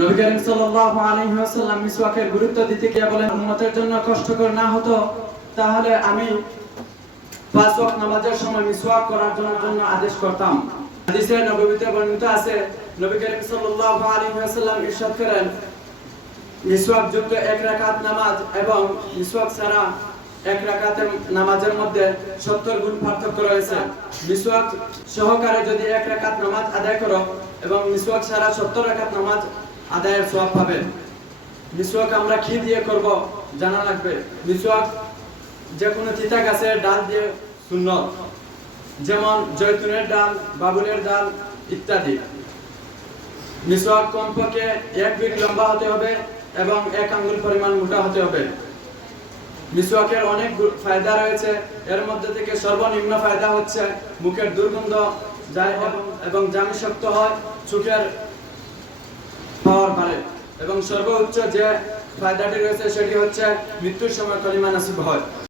নবী করিম সাল্লাল্লাহু আলাইহি ওয়াসাল্লাম মিসওয়াকের গুরুত্ব দিতে গিয়ে বলেন, উম্মতের জন্য কষ্টকর না হতো, তাহলে আমি পাঁচ ওয়াক্ত নামাজের সময় মিসওয়াক করার জন্য আদেশ করতাম। হাদিসে নববীতে বর্ণিত আছে, নবী করিম সাল্লাল্লাহু আলাইহি ওয়াসাল্লাম ইরশাদ করেন, মিসওয়াক যুক্ত এক রাকাত নামাজ এবং মিসওয়াক ছাড়া এক রাকাতের নামাজের মধ্যে সত্তর গুণ পার্থক্য রয়েছে। মিসওয়াক সহকারে যদি এক রাকাত নামাজ আদায় করো এবং মিসওয়াক ছাড়া সত্তর রাকাত নামাজ আদায়ের সব পাবে। মিসওয়াক আমরা কি দিয়ে করব জানা লাগবে। মিসওয়াক যে কোনো তিতা গাছের ডাল দিয়ে সুন্নত, যেমন জৈতুনের ডাল, বাবুলের ডাল ইত্যাদি। মিসওয়াক কমপক্ষে এক ফিট লম্বা হতে হবে এবং এক আঙ্গুল পরিমাণ মোটা হতে হবে। মিসওয়াকের অনেক ফায়দা রয়েছে। এর মধ্যে থেকে সর্বনিম্ন ফায়দা হচ্ছে মুখের দুর্গন্ধ যায় এবং জামি শক্ত হয়, চোখের এবং সর্বোচ্চ যে ফায়দাটি রয়েছে সেটি হচ্ছে মৃত্যুর সময় কলিমা নাসিব হয়।